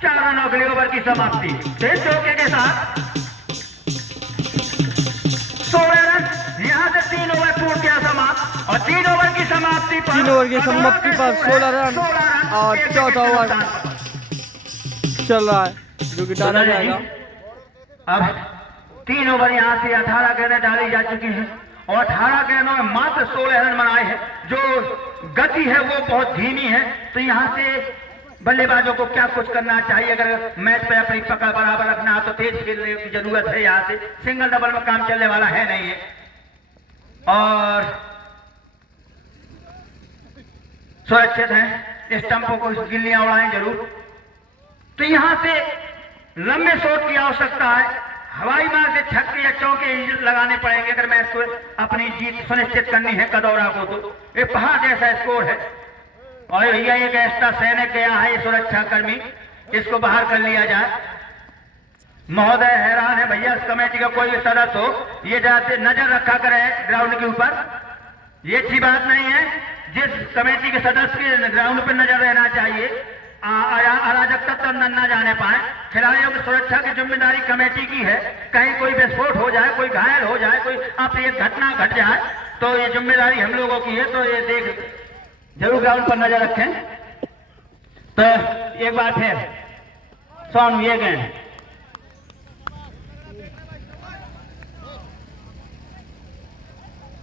4 रनों के लिए ओवर की समाप्ति। इस चौके के साथ 16 रन, यहाँ से 3 ओवर पूर्ण किया समाप्त और 3 ओवर की समाप्ति पर 3 ओवर की समाप्ति पर 16 रन और चौथा ओवर चल रहा है जो कि डाला जाएगा। अब 3 ओवर यहाँ से 18 गेंदें डाली जा चुकी हैं और 18 गेंदों में मात्र 16 रन बनाए हैं। जो गति है वो बहुत धीमी है, तो यहाँ से बल्लेबाजों को क्या कुछ करना चाहिए। अगर मैच पे अपनी पकड़ बराबर रखना है तो तेज खेलने की जरूरत है। यहाँ से सिंगल डबल में काम चलने वाला है नहीं है और सुरक्षित है, स्टंपों को गिल्लियां उड़ाएं जरूर। तो यहाँ से लंबे शॉट की आवश्यकता है, हवाई मार से छक्के या चौके लगाने पड़ेंगे अगर मैच को अपनी जीत सुनिश्चित करनी है कदौरा को। तो ये पहाड़ जैसा स्कोर है और भैया एक एक्स्ट्रा सैनिक गया है, ये सुरक्षा कर्मी, इसको बाहर कर लिया जाए। महोदय हैरान है भैया, इस कमेटी का कोई भी सदस्य हो ये जाते नजर रखा करे ग्राउंड के ऊपर, ये अच्छी बात नहीं है। जिस कमेटी के सदस्य के ग्राउंड पर नजर रहना चाहिए, अराजक तत्व अंदर न जाने पाए। खिलाड़ियों की सुरक्षा की जिम्मेदारी कमेटी की है, कहीं कोई विस्फोट हो जाए, कोई घायल हो जाए, कोई अप्रिय घटना घट जाए तो ये जिम्मेदारी हम लोगों की है। तो ये देख जरूर ग्राउंड पर नजर रखें। तो एक बार फिर सोनू ये गेंद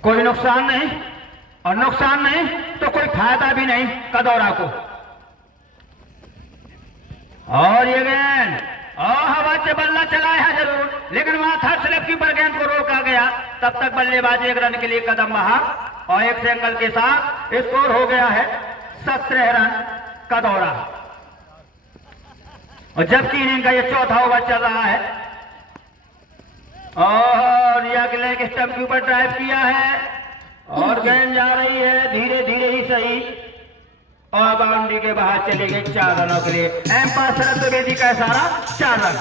कोई नुकसान नहीं और नुकसान नहीं तो कोई फायदा भी नहीं कदौरा को। और ये गेंद हवा से बल्ला चलाया है जरूर, लेकिन वहां थर्ड स्लिप की पर गेंद को रोका गया। तब तक बल्लेबाज 1 रन के लिए कदम बाहर और 1 सिंगल के साथ स्कोर हो गया है 17 रन कदौरा। और जबकि इनिंग का ये चौथा ओवर चल रहा है और यह लेग स्टंप के ऊपर ड्राइव किया है और गेंद जा रही है धीरे धीरे ही सही और बाउंड्री के बाहर चले गए 4 रनों के लिए। एम्पायर शरद द्विवेदी का इशारा 4 रन।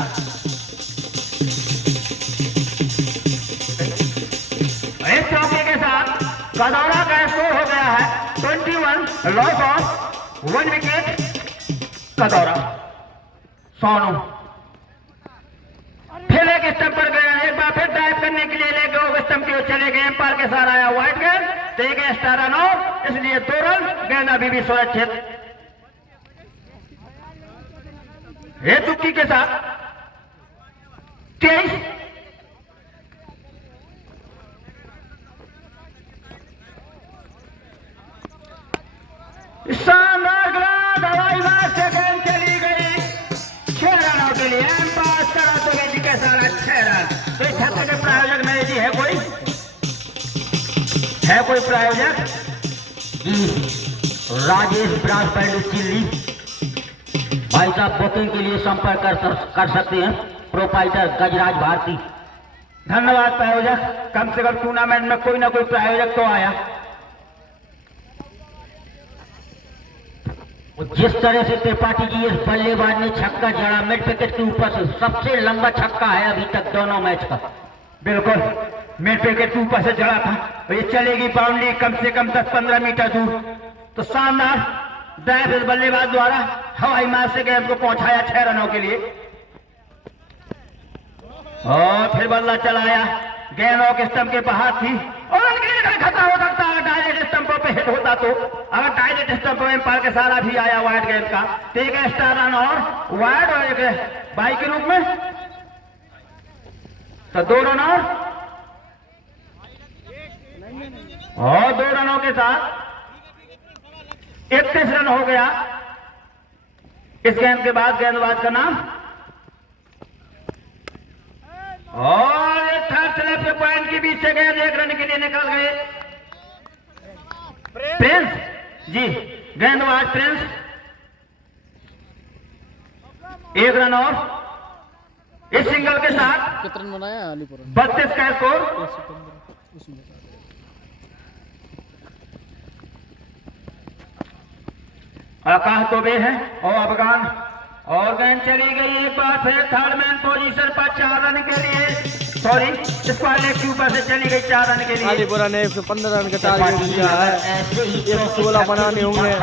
इस चौके के साथ कदौरा का स्कोर हो गया है 21, loss of 1 wicket Kadaura. Sonu फिर एक स्टंप पर गया, एक बार फिर ड्राइव करने के लिए लेके वो स्टंप की ओर चले गए। एम्पायर के साथ आया व्हाइट गेंद, तो एक एक्स्ट्रा रन और इसलिए 2 रन, गेंद अभी भी सुरक्षित। हेतुकी के साथ 23, शानदार ग्राउंड हवाई मार से गेंद चली गई 6 रनों के लिए। एम्पायर शरद द्विवेदी के साथ 6 रन। तो इस छक्के के प्रायोजक नहीं जी है कोई प्रायोजक? राजेश ब्रास बैंड चिल्ली भाई साहब, बुकिंग के लिए संपर्क कर सकते हैं प्रोपाइटर गजराज भारती। धन्यवाद प्रायोजक, कम से कम टूर्नामेंट में कोई ना कोई प्रायोजक तो आया। जिस तरह से त्रिपाठी जी इस बल्लेबाज ने छक्का जड़ा मिड विकेट के ऊपर से, सबसे लंबा छक्का है अभी तक दोनों मैच का। बिल्कुल मिड विकेट के ऊपर से जड़ा था और ये चलेगी बाउंड्री कम से कम 10-15 मीटर दूर। तो शानदार ड्राइव इस बल्लेबाज द्वारा हवाई मार से गेंद को पहुंचाया 6 रनों के लिए। और फिर बल्ला चलाया, गेंद ऑफ स्टंप के बाहर थी और खतरा हो सकता है डायरेक्ट स्टंपों पे हिट होता तो। अगर डायरेक्ट स्टंप में एम्पायर के सारा भी आया वाइड गेंद का, तो एक एक्स्ट्रा रन और वाइड और एक बाई के रूप में, तो 2 रन और 2 रनों के साथ 31 रन हो गया। इस गेंद के बाद गेंदबाज का नाम और थर्ड स्लैब के पॉइंट के बीच से गेंद 1 रन के लिए निकल गए। प्रिंस जी, गेंदबाज प्रिंस 1 रन और इस सिंगल के साथ कितना रन बनाया अलीपुर 32 का स्कोर। आकाश दुबे है और अफगान और गेंद चली गई एक बार फिर थर्ड मैन पोजीशन पर 4 रन के लिए, सॉरी स्क्वायर लेग के ऊपर से चली गई 4 रन के लिए। अलीपुरा ने 115 रन का टारगेट दिया है, 116 बनाने होंगे और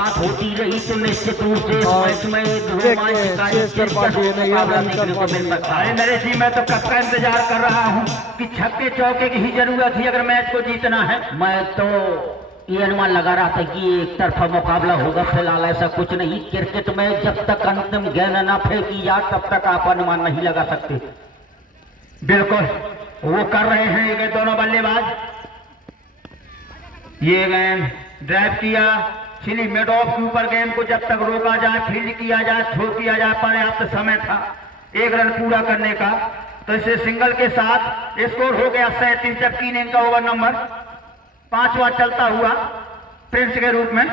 चेस कर पाती है नहीं रन कर पाती। अरे नरेश जी मैं तो कब का इंतजार कर रहा हूँ कि छक्के चौके की ही जरूरत थी अगर मैच को जीतना है। मैं तो ये अनुमान लगा रहा था कि एक तरफा मुकाबला होगा, फिलहाल ऐसा कुछ नहीं। क्रिकेट में जब तक अंतिम गेंद न फेंकी जाए तब तक आप अनुमान नहीं लगा सकते। बिल्कुल वो कर रहे हैं ये दोनों बल्लेबाज। ये गेंद ड्राइव किया, चिली मिड ऑफ के ऊपर गेंद को जब तक रोका जाए, फील्ड किया जाए, थ्रो किया जाए, पर्याप्त समय था 1 रन पूरा करने का। तो इसे सिंगल के साथ स्कोर हो गया 37, जबकि इनिंग का ओवर नंबर 5वां चलता हुआ प्रिंस के रूप में।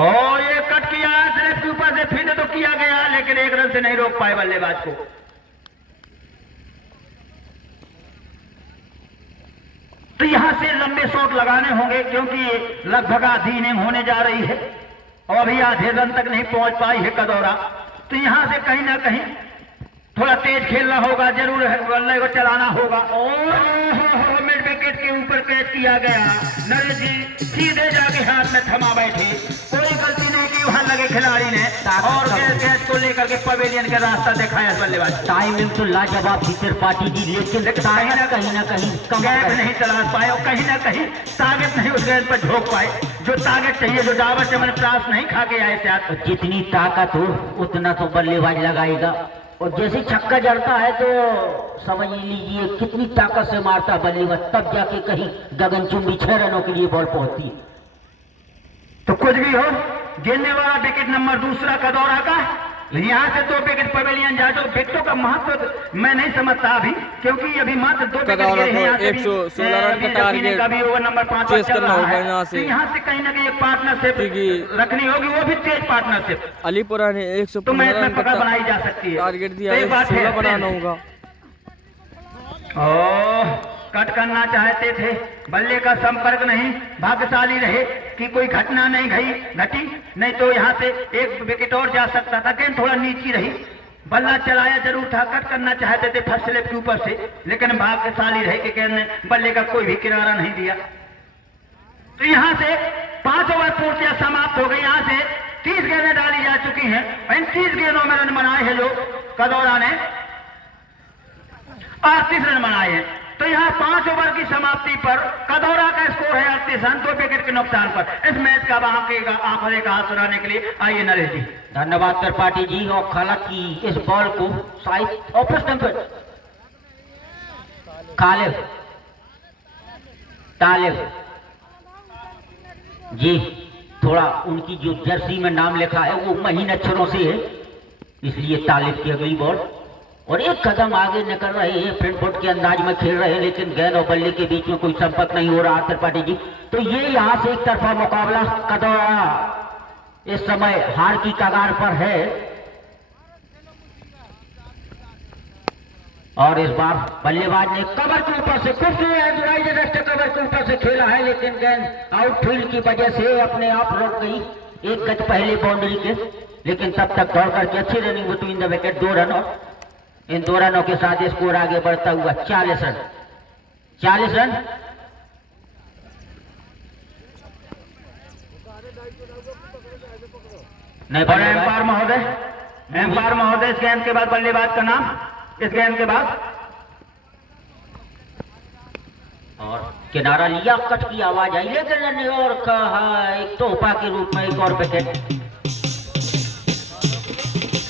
और ये कट किया स्लिप के ऊपर से, फील्ड तो किया गया लेकिन 1 रन से नहीं रोक पाए बल्लेबाज को। तो यहां से लंबे शॉट लगाने होंगे क्योंकि लगभग आधी इनिंग होने जा रही है और अभी आधे रन तक नहीं पहुंच पाई है कदौरा। तो यहां से कहीं ना कहीं थोड़ा तेज खेलना होगा, जरूर बल्ले को चलाना होगा। और मिड विकेट के ऊपर कैच किया गया, नरेश जी सीधे जाके हाथ में थमा बैठे, कोई गलती नहीं की वहां लगे खिलाड़ी ने और कैच को लेकर के पवेलियन का रास्ता दिखाया बल्लेबाज। टाइमिंग तो लाजवाब थी त्रिपाठी जी, लेकिन कहीं ना कहीं गैप नहीं तलाश पाए और कहीं ना कहीं ताकत नहीं उस गेंद पर झोंक पाए जो ताकत चाहिए, जो डाबर चमन प्रास नहीं खा के आए थे। जितनी ताकत हो उतना तो बल्लेबाज लगाएगा और जैसे छक्का जड़ता है तो समझ लीजिए कितनी ताकत से मारता बल्लेबाज, तब जाके कहीं गगनचुंबी 6 रनों के लिए बॉल पहुंचती है। तो कुछ भी हो, गिरने वाला विकेट नंबर 2 कदौरा का, यहाँ से 2 विकेट पवेलियन जा। जो विकेटों का महत्व मैं नहीं समझता अभी, क्योंकि अभी मात्र 2 विकेट गिरे हैं। 116 रन का टारगेट का भी ओवर नंबर 5 चेस करना होगा यहाँ से। यहाँ से कहीं ना कहीं एक पार्टनरशिप रखनी होगी, वो भी तेज पार्टनरशिप। अलीपुरा ने तो 115 मैच में रन पकड़ का बनाई जा सकती है। टारगेट दिया है, 16 बनाना होगा। कट करना चाहते थे, बल्ले का संपर्क नहीं, भाग्यशाली रहे कि कोई घटना नहीं घटी, नहीं तो यहाँ से 1 विकेट और जा सकता था। गेंद थोड़ा नीची रही, बल्ला चलाया जरूर था, कट करना चाहते थे फर्स्ट स्लिप के ऊपर से, लेकिन भाग्यशाली रहे कि गेंद ने बल्ले का कोई भी किनारा नहीं दिया। तो यहाँ से 5 ओवर पूर्तियां समाप्त हो गई। यहाँ से 30 गेंदें डाली जा चुकी हैं, इन 30 गेंदों में रन बनाए हैं जो कदौरा ने 38 रन बनाए हैं। तो यहाँ 5 ओवर की समाप्ति पर कदौरा का स्कोर है 38 रन, 2 विकेट के नुकसान पर। इस मैच का आंकड़े का हाथ सुनाने के लिए आइए नरेश जी। धन्यवाद त्रिपाठी जी। और हालांकि इस बॉल को शायद ऑफ स्टंप तालिब जी, थोड़ा उनकी जो जर्सी में नाम लिखा है वो महीन अक्षरों से है, इसलिए तालिब की अगली बॉल। और एक कदम आगे निकल रहे हैं, फ्रंट फुट के अंदाज में खेल रहे हैं, लेकिन गेंद और बल्ले के बीच में कोई संपर्क नहीं हो रहा त्रिपाठी जी। तो ये यहाँ से एक तरफा मुकाबला, कदौरा इस समय हार की कगार पर है। और इस बार बल्लेबाज ने कवर के ऊपर से फिर से कवर के ऊपर से खेला है, लेकिन गेंद आउटफील्ड की वजह से अपने आप रुक गई 1 गज पहले बाउंड्री के। लेकिन तब तक दौड़ करके अच्छी running between the wicket, 2 run, और इन 2 रनों के साथ स्कोर आगे बढ़ता हुआ 40 रन। 40 रन नहीं। और एम्पायर महोदय इस गेंद के बाद बल्लेबाज का नाम, इस गेंद के बाद और किनारा लिया, कट की आवाज आई, लेकिन और कहा एक तोहफा के रूप में एक और विकेट।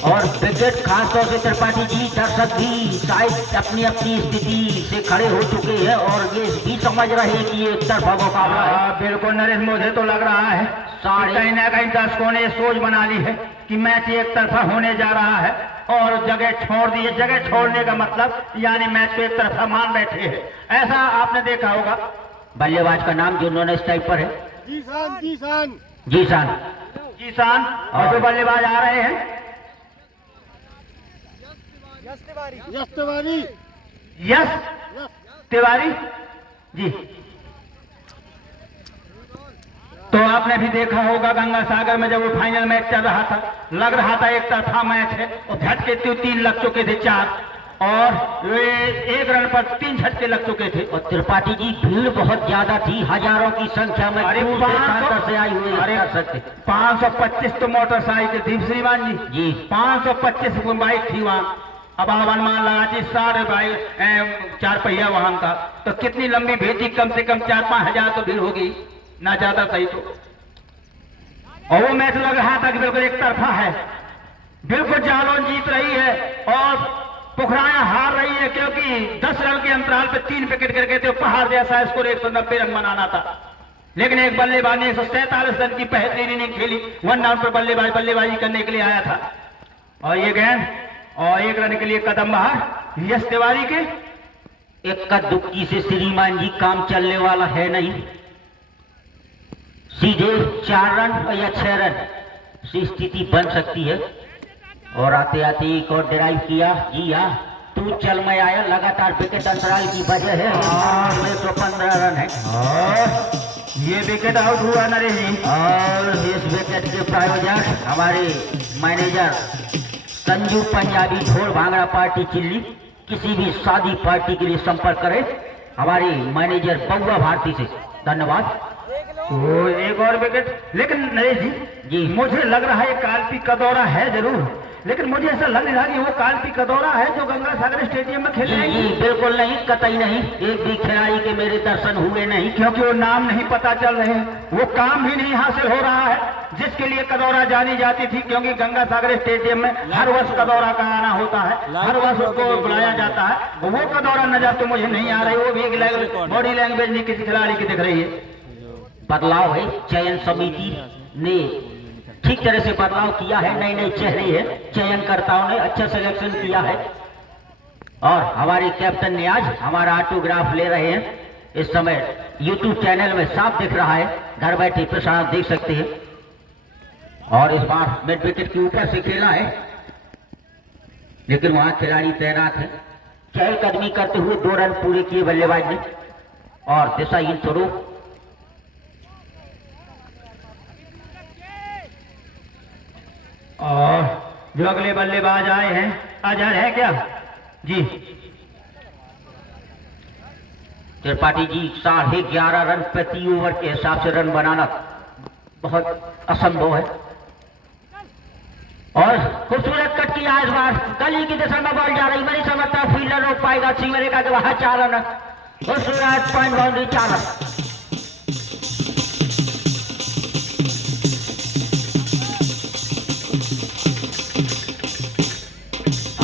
और विकेट खासतौर से त्रिपाठी जी, दर्शक भी शायद अपनी अपनी स्थिति से खड़े हो चुके हैं और ये भी समझ रहे हैं कि ये एक तरफा मुकाबला है। बिल्कुल नरेश, मुझे तो लग रहा है कहीं ना कहीं दर्शकों ने सोच बना ली है कि मैच एक तरफा होने जा रहा है और जगह छोड़ दी है। जगह छोड़ने का मतलब यानी मैच को एक तरफा मान बैठे हैं, ऐसा आपने देखा होगा। बल्लेबाज का नाम जो उन्होंने इस टाइप पर है जीशान, और जो बल्लेबाज आ रहे हैं यस तिवारी जी। तो आपने भी देखा होगा गंगा सागर में जब वो फाइनल मैच चल रहा था, लग रहा था एक तरफा मैच है और झटके 3 लग चुके थे 4 और वे 1 रन पर 3 झटके लग चुके थे। और त्रिपाठी जी भीड़ बहुत ज्यादा थी, हजारों की संख्या में अरे दूर से सागर से आई हुई। अरे 525 तो मोटरसाइकिल थी श्रीमान जी 525 बाइक थी वहाँ। अब आप अनुमान लगा जी 60 बाइक 4 पहिया वाहन का, तो कितनी लंबी भीड़ थी, कम से कम 4-5 हजार तो भीड़ होगी ना ज्यादा सही तो। और वो मैच लग रहा था कि बिल्कुल एक तरफा है, बिल्कुल जालौन जीत रही है और पोखराया हार रही है, क्योंकि 10 रन के अंतराल पे 3 विकेट गिर गए थे। पहाड़ जैसा स्कोर 190 रन बनाना था, लेकिन एक बल्लेबाज ने 147 रन की बेहतरीन इनिंग खेली। 1 डाउन पर बल्लेबाजी करने के लिए आया था और ये गेंद और 1 रन के लिए कदम बाहर यश तिवारी के। इक्का दुक्की से श्रीमान जी काम चलने वाला है नहीं, सीधे 4 रन या 6 रन से स्थिति बन सकती है। और आते आते एक और ड्राइव किया जी हाँ, तू चल में आया, लगातार विकेट अंतराल की वजह है 115 रन है। ये विकेट आउट हुआ नरेश जी। और इस विकेट के प्रायोजक हमारे मैनेजर संजू पंजाबी ढोल भांगड़ा पार्टी चिल्ली। किसी भी शादी पार्टी के लिए संपर्क करें हमारे मैनेजर बउआ भारती से। धन्यवाद। तो एक और विकेट, लेकिन नरेश जी मुझे लग रहा है कालपी का दौरा है जरूर, लेकिन मुझे ऐसा लग रहा है कि वो कालपी का दौरा है जो गंगा सागर स्टेडियम में खेल रहे हैं। बिल्कुल नहीं, कतई नहीं, एक भी खिलाड़ी के मेरे दर्शन हुए नहीं, क्योंकि वो नाम नहीं पता चल रहे हैं, वो काम भी नहीं हासिल हो रहा है जिसके लिए कदौरा जानी जाती थी। क्योंकि गंगा सागर स्टेडियम में हर वर्ष कदौरा का आना होता है, हर वर्ष उसको बुलाया जाता है। वो कदौरा नजर तो मुझे नहीं आ रही, वो भी बॉडी लैंग्वेज नहीं किसी खिलाड़ी की दिख रही है। बदलाव है, चयन समिति ने ठीक तरह से बदलाव किया है, नए नए चेहरे हैं, चयनकर्ताओं ने अच्छा सिलेक्शन किया है। और हमारे कैप्टन ने आज हमारा ऑटोग्राफ ले रहे हैं। इस समय YouTube चैनल में साफ दिख रहा है, घर बैठे प्रसारण देख सकते हैं। और इस बार मिड विकेट के ऊपर से खेला है, लेकिन वहां खिलाड़ी तैनात है। चहलकदमी करते हुए 2 रन पूरे किए बल्लेबाज ने और दिशाहीन स्वरूप। और जो अगले बल्लेबाज आए हैं, अजहर है क्या जी? त्रिपाठी जी 11.5 रन प्रति ओवर के हिसाब से रन बनाना बहुत असंभव है। और खूबसूरत कट किया इस बार, गली की दिशा में बॉल जा रही, मेरी समझता फील्डर रोक पाएगा। सिमरेगा के वहां 4 रन, खूबसूरत पॉइंट बाउंड्री 4 रन।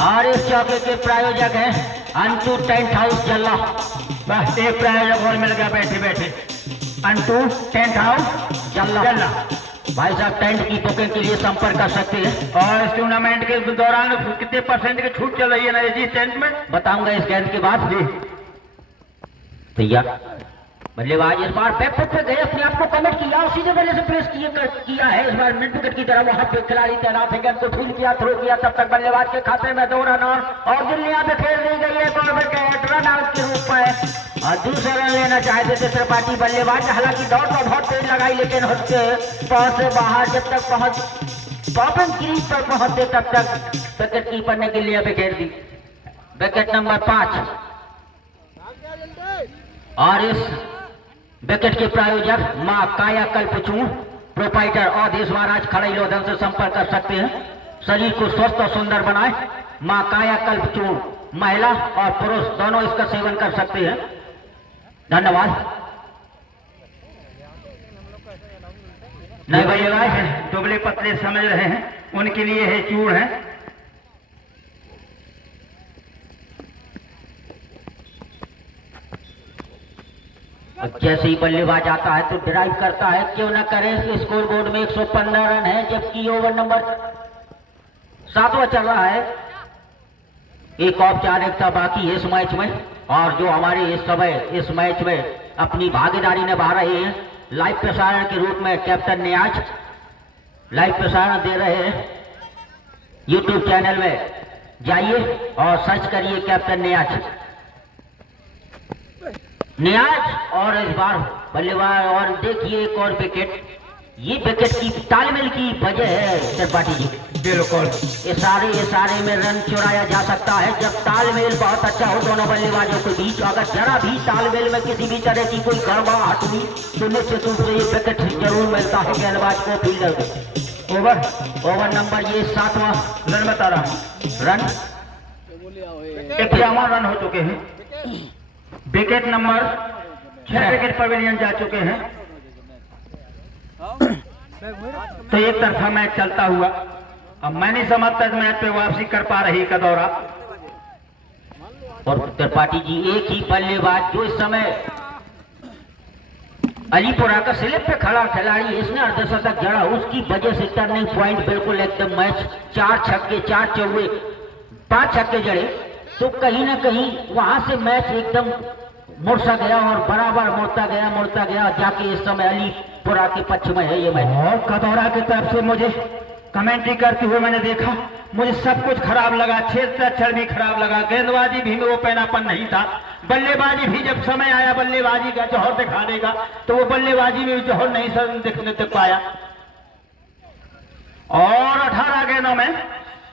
और इस चौके के प्रायोजक हैं अंटू टेंट हाउस जल्ला। बस एक प्रायोजक और मिल गया बैठे बैठे, अंटू टेंट हाउस जल्ला। भाई साहब टेंट की बुकिंग के लिए संपर्क कर सकते हैं। और इस टूर्नामेंट के दौरान कितने % की छूट चल रही है नरेश जी टेंट में? बताऊंगा इस गेंद के बाद जी। तैयार बल्लेबाज इस बार बैक फुट पे गए, अपने आप को कमिट किया और सीधे बल्ले से प्रेस किया है। इस बार मिड विकेट की तरफ वहां पे खिलाड़ी तैनात है, गेंद को फील्ड किया, थ्रो किया, तब तक बल्लेबाज के खाते में 2 रन और गिल्लियां पे खेल दी गई है। बॉल विकेट रन आउट के रूप में और दूसरा रन लेना चाहते थे त्रिपाठी बल्लेबाज। हालांकि दौड़ तो बहुत तेज लगाई, लेकिन उसके पास से बाहर जब तक पॉपिंग क्रीज पर पहुंचते तब तक विकेट कीपर ने गिल्लियां पे खेल दी। Wicket number 5। और इस विकेट के प्रायोजक मां काया कल्प चूर्ण प्रोपाइटर और देश महाराज खड़ई लोधन से संपर्क कर सकते हैं। शरीर को स्वस्थ और सुंदर बनाए, मां काया कल्प चूर्ण महिला और पुरुष दोनों इसका सेवन कर सकते हैं। धन्यवाद। नए बल्लेबाज दुबले पतले समझ रहे हैं, उनके लिए है चूर्ण है। और जैसे ही बल्लेबाज आता है तो ड्राइव करता है, क्यों न करें। स्कोर बोर्ड में 115 रन है, जबकि ओवर नंबर 7वां चल रहा है। एक औपचारिकता बाकी है इस मैच में, और जो हमारे इस समय इस मैच में अपनी भागीदारी निभा रहे हैं लाइव प्रसारण के रूप में कैप्टन नियाज लाइव प्रसारण दे रहे हैं। YouTube चैनल में जाइए और सर्च करिए कैप्टन नियाज। और इस बार बल्लेबाज और देखिए एक और विकेट ये विकेट की तालमेल की वजह है त्रिपाठी जी। बिल्कुल इशारे में रन चुराया जा सकता है जब तालमेल बहुत अच्छा हो दोनों बल्लेबाजों के बीच। अगर जरा भी तालमेल में किसी भी तरह की कोई गड़बड़ाहट हुई तो निश्चित रूप से ये विकेट जरूर मिलता है गेंदबाज को, फील्डर को। ओवर नंबर ये 7वां रन बता रहा हूँ। रन 51 रन हो चुके हैं। विकेट नंबर 6 विकेट पवेलियन जा चुके हैं। तो एक तरफा मैच चलता हुआ, अब मैं नहीं समझता इस मैच पे वापसी कर पा रही का दौरा। और त्रिपाठी जी एक ही बल्लेबाज जो इस समय अलीपुरा का स्लिप पे खड़ा खिलाड़ी इसने अर्धशतक जड़ा, उसकी वजह से टर्निंग पॉइंट बिल्कुल एकदम मैच 4 छक्के 4 चौके 5 छक्के जड़े, तो कहीं ना कहीं वहां से मैच एकदम मुड़सा गया और बराबर मुड़ता गया जाके इस समय अलीपुरा के पक्ष में है ये मैच। और कदौरा की तरफ से मुझे कमेंट्री करते हुए मैंने देखा, मुझे सब कुछ खराब लगा, क्षेत्र भी खराब लगा, गेंदबाजी भी में वो पैनापन नहीं था, बल्लेबाजी भी जब समय आया बल्लेबाजी का जौहर दिखाने का तो वो बल्लेबाजी में भी जौहर नहीं दिखने तक पाया। और 18 गेंदों में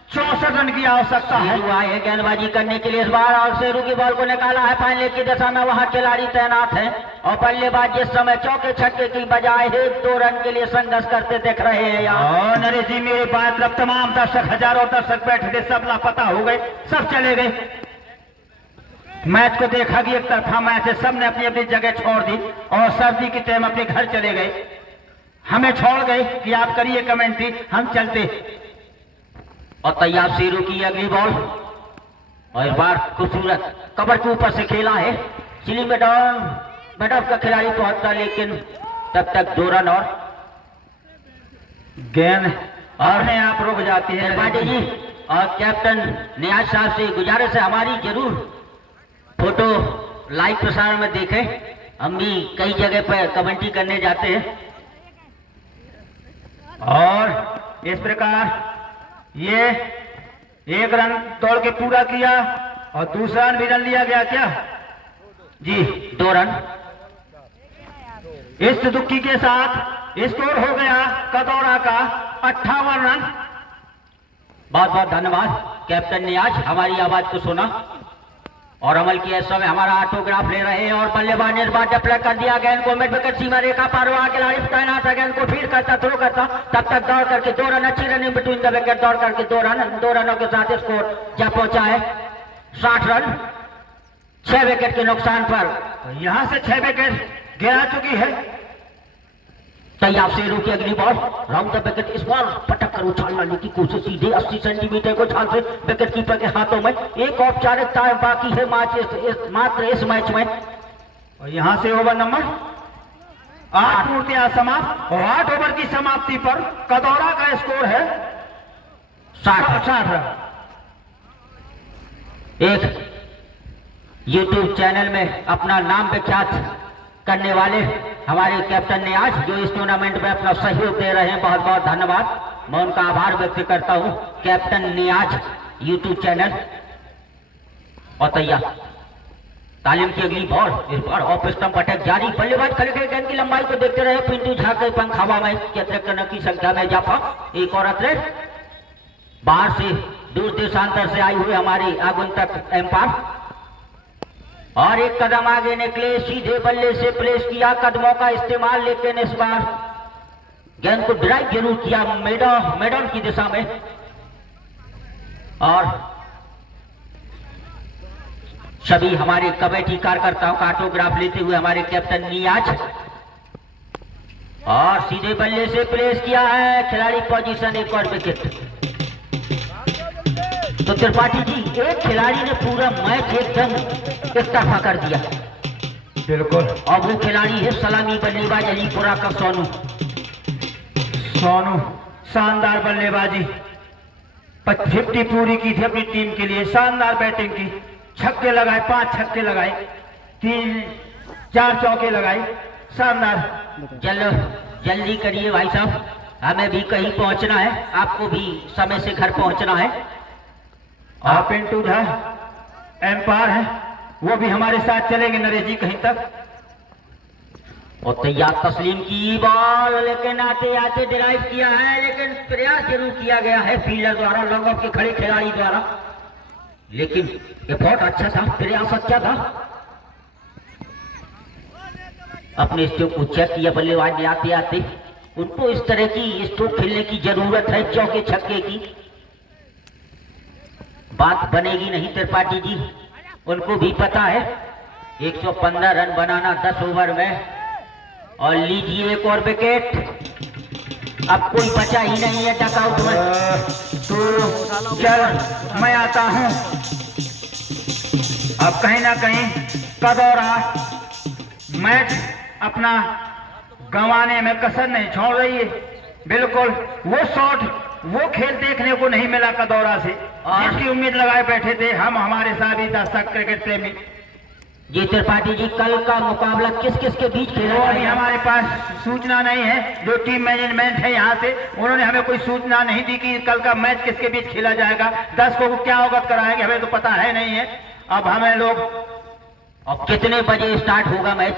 64 रन की आवश्यकता है। है गेंदबाजी करने के लिए इस बार और शेरू की बॉल को निकाला है फाइनल की दिशा में, वहां खिलाड़ी तैनात है और बल्लेबाज जिस समय चौके छक्के की बजाय 1-2 रन के लिए संघर्ष करते दिख रहे हैं यहाँ। और नरेश जी मेरी बात अब तमाम दर्शक, हजारों दर्शक बैठे थे, सब लापता हो गए, सब चले गए। मैच को देखा कि एक तरफा मैच है, सबने अपनी अपनी जगह छोड़ दी और सर्दी के टाइम अपने घर चले गए, हमें छोड़ गए कि आप करिए कमेंट्री, हम चलते। और तैयार शेरू की अगली बॉल और इस बार खूबसूरत कवर के ऊपर से खेला है, चिली मेडॉव का खिलाड़ी पहुंचता लेकिन तब तक 2 रन और गेंद अपने आप रुक जाती है। त्रिपाठी जी और कैप्टन नियाज साहब से गुजारिश है हमारी जरूर फोटो लाइव प्रसारण में देखें, हम भी कई जगह पर कमेंट्री करने जाते हैं। और इस प्रकार ये 1 रन दौड़ के पूरा किया और दूसरा रन भी रन लिया गया क्या जी, 2 रन। इस दुक्की के साथ स्कोर हो गया कदौरा का 58 रन। बहुत बहुत धन्यवाद कैप्टन ने आज हमारी आवाज को सुना और अमल किया। इस समय हमारा ऑटोग्राफ ले रहे हैं और बल्लेबाज ने इस बार डिप्लॉय कर दिया गेंद को मिड विकेट सीमा रेखा पार, वहां खिलाड़ी तैनात है, गेंद को फील्ड करता थ्रो करता, तब तक दौड़ करके 2 रन, अच्छी रनिंग बिटवीन द विकेट, दौड़ करके 2 रनों के साथ स्कोर जा पहुंचा है 60 रन 6 विकेट के नुकसान पर। यहां से 6 विकेट गिरा चुकी है। तैयार शेरू की अगली बॉल राउंड द विकेट, इस बार पटक कर उछाल लाने की कोशिश, सीधे 80 सेंटीमीटर को छाल से विकेट कीपर के हाथों में। एक औपचारिकता बाकी है मात्र इस मैच में। और यहां से ओवर नंबर 8 पूर्तियां समाप्त और 8 ओवर की समाप्ति पर कदौरा का स्कोर है 60 रन। एक यूट्यूब चैनल में अपना नाम विख्यात करने वाले हमारे कैप्टन ने आज जो इस टूर्नामेंट में अपना सहयोग दे रहे हैं, बहुत बहुत धन्यवाद, मैं उनका आभार व्यक्त करता हूं। कैप्टन ने आज यूट्यूब चैनल और तैयार तालीम की अगली बॉल, इस बार ऑफ स्टंप अटैक जारी, बल्लेबाज खड़े खड़े गेंद की लंबाई को देखते रहे, पिंटू झा के पंख हवा में अतिरिक्त रनों की संख्या में इजाफा। एक और अतिरिक्त बाहर से दूर देशांतर से आई हुई हमारी आगंतुक एम्पायर और एक कदम आगे निकले, सीधे बल्ले से प्लेस किया, कदमों का इस्तेमाल, लेकिन इस बार गेंद को ड्राइव जरूर किया मेडॉन की दिशा में। और सभी हमारे कमेटी कार्यकर्ताओं का ऑटोग्राफ लेते हुए हमारे कैप्टन नियाज और सीधे बल्ले से प्लेस किया है, खिलाड़ी पोजीशन, एक और विकेट। तो त्रिपाठी जी एक खिलाड़ी ने पूरा मैच एकदम एक तरफा कर दिया। बिल्कुल। और वो खिलाड़ी है सलामी बल्लेबाज अलीपुरा का सोनू। शानदार बल्लेबाजी, 50 पूरी की थी अपनी टीम के लिए, शानदार बैटिंग की, छक्के लगाए, 5 छक्के लगाए, 3-4 चौके लगाए, शानदार। जल्दी करिए भाई साहब, हमें भी कहीं पहुंचना है, आपको भी समय से घर पहुंचना है। और पिंटू झा एम्पायर है, वो भी हमारे साथ चलेंगे नरेश जी कहीं तक। और तैयार तस्लीम की बॉल, लेकिन आते आते ड्राइव किया है, लेकिन प्रयास जरूर किया गया है फील्डर द्वारा, लॉन्ग ऑफ के खड़े खिलाड़ी द्वारा, लेकिन एफर्ट अच्छा था, प्रयास अच्छा था। अपने स्ट्रोक को चेक किया बल्लेबाज ने आते आते। उनको इस तरह की स्ट्रोक खेलने की जरूरत है, चौके छक्के की बात बनेगी नहीं त्रिपाठी जी, उनको भी पता है 115 रन बनाना 10 ओवर में। और लीजिए एक और विकेट, अब कोई बचा ही नहीं है डकआउट में। तो चल मैं आता हूं। अब कहीं ना कहीं कदौरा मैच अपना गंवाने में कसर नहीं छोड़ रही है। बिल्कुल वो शॉट, वो खेल देखने को नहीं मिला कदौरा से, जिसकी उम्मीद लगाए बैठे थे हम, हमारे सभी दर्शक क्रिकेट प्रेमी। जी त्रिपाठी जी, कल का मुकाबला किस किस के बीच खेला वो अभी जाएगा? हमारे पास सूचना नहीं है। जो टीम मैनेजमेंट है यहाँ से, उन्होंने हमें कोई सूचना नहीं दी कि कल का मैच किसके बीच खेला जाएगा। दर्शकों को क्या अवगत कराएंगे हमें तो पता है नहीं है। अब हमें लोग और कितने बजे स्टार्ट होगा मैच?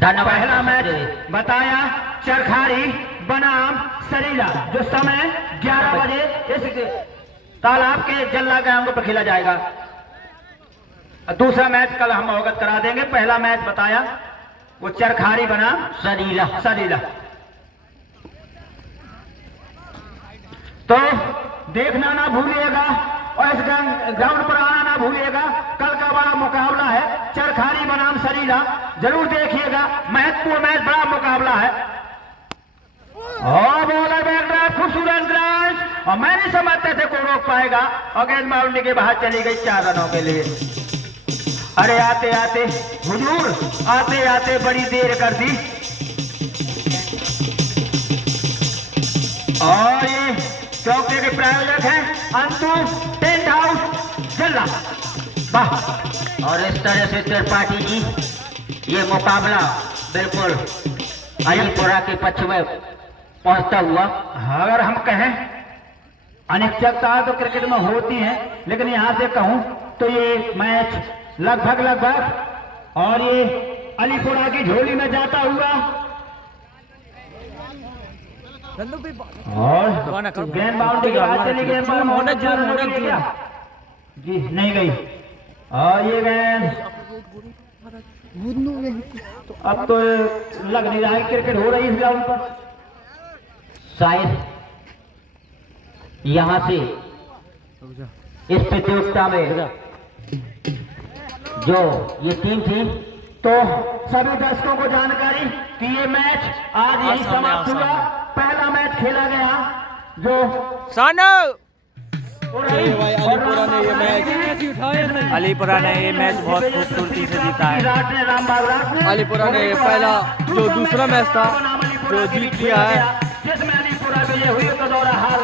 धन्यवाद। पहला मैच बताया चरखारी बनाम सरीला, जो समय 11 बजे इस तालाब के जल्ला ग्राउंड पर खेला जाएगा। दूसरा मैच कल हम अवगत करा देंगे। पहला मैच बताया वो चरखारी बनाम सरीला। तो देखना ना भूलिएगा और इस ग्राउंड पर आना ना भूलिएगा। कल का बड़ा मुकाबला है, चरखारी बनाम सरीला, जरूर देखिएगा। महत्वपूर्ण मैच, बड़ा मुकाबला है। और बॉलर बैकड्राइव, खूबसूरत ग्राउंड, और मैं नहीं समझते थे को रोक पाएगा, और गेंद बाउंड्री के बाहर चली गई 4 रनों के लिए। अरे आते आते हुजूर, आते आते बड़ी देर कर दी। और ये चौके के प्रायोजक हैं अंतु टेंट हाउस जल्ला। वाह। और इस तरह से त्रिपाठी जी ये मुकाबला बिल्कुल अलीपुरा के पक्ष में पहुंचता हुआ। अगर हम कहें अनिश्चितता तो क्रिकेट में होती है, लेकिन यहां से कहूं तो ये मैच लगभग और ये अलीपुरा की झोली में जाता हुआ। और गेंद बाउंड्री के बाद चली गई, क्या जी नहीं गई। और ये गेंद अब तो लग नहीं रहा है क्रिकेट हो रही है इस ग्राउंड पर। शायद यहां से इस प्रतियोगिता में जो ये टीम थी, तो सभी दर्शकों को जानकारी कि ये मैच आज यही समाप्त हुआ। पहला मैच खेला गया जो अलीपुरा ने ये मैच बहुत खूबसूरती से जीता है। रामबाग अलीपुरा ने पहला जो दूसरा मैच था जो जीत लिया है। जिसमें अलीपुरा विजय हुई, कदौरा हार